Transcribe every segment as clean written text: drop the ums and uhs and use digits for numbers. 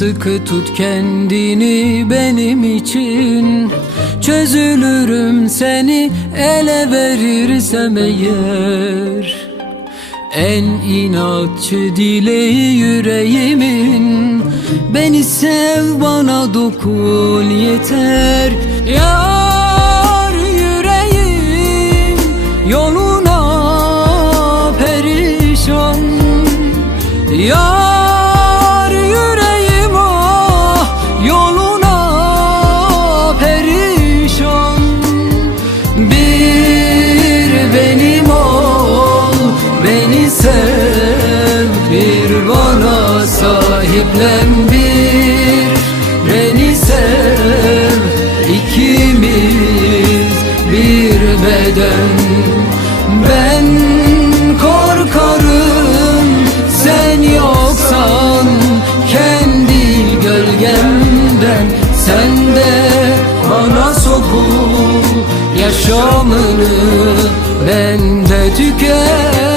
Sıkı tut kendini benim için, çözülürüm seni ele verirsem eğer. En inatçı dileği yüreğimin, beni sev bana dokun yeter. Yar yüreğim yoluna perişan, yar yüreğim ah yoluna perişan. Bir benim ol, beni sev, bir bana sahiplen, bir beni sev, ikimiz bir beden. Ben korkarım sen yoksan kendi gölgemden, sen de bana sokul yaşamını bende tüket.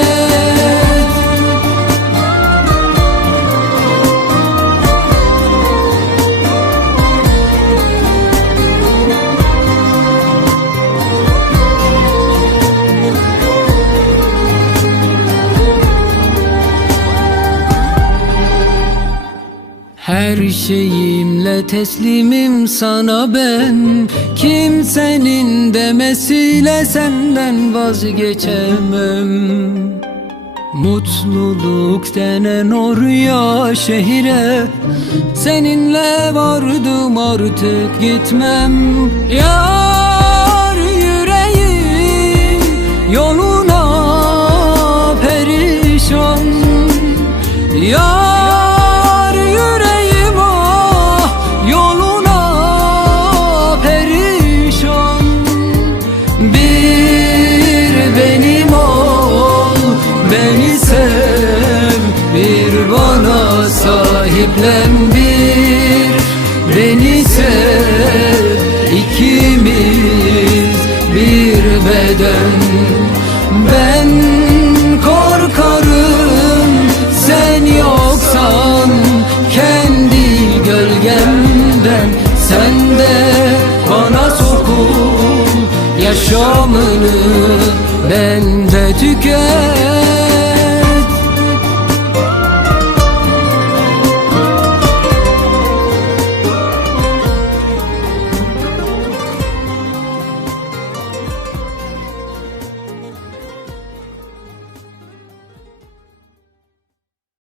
Her şeyimle teslimim sana ben, kimsenin demesiyle senden vazgeçemem. Mutluluk denen oraya şehire, seninle vardım artık gitmem. Yar yüreğim yoluna perişan, yar sahiplen, bir beni sev, ikimiz bir beden. Ben korkarım sen yoksan kendi gölgemden, sen de bana sokul yaşamını bende tüket.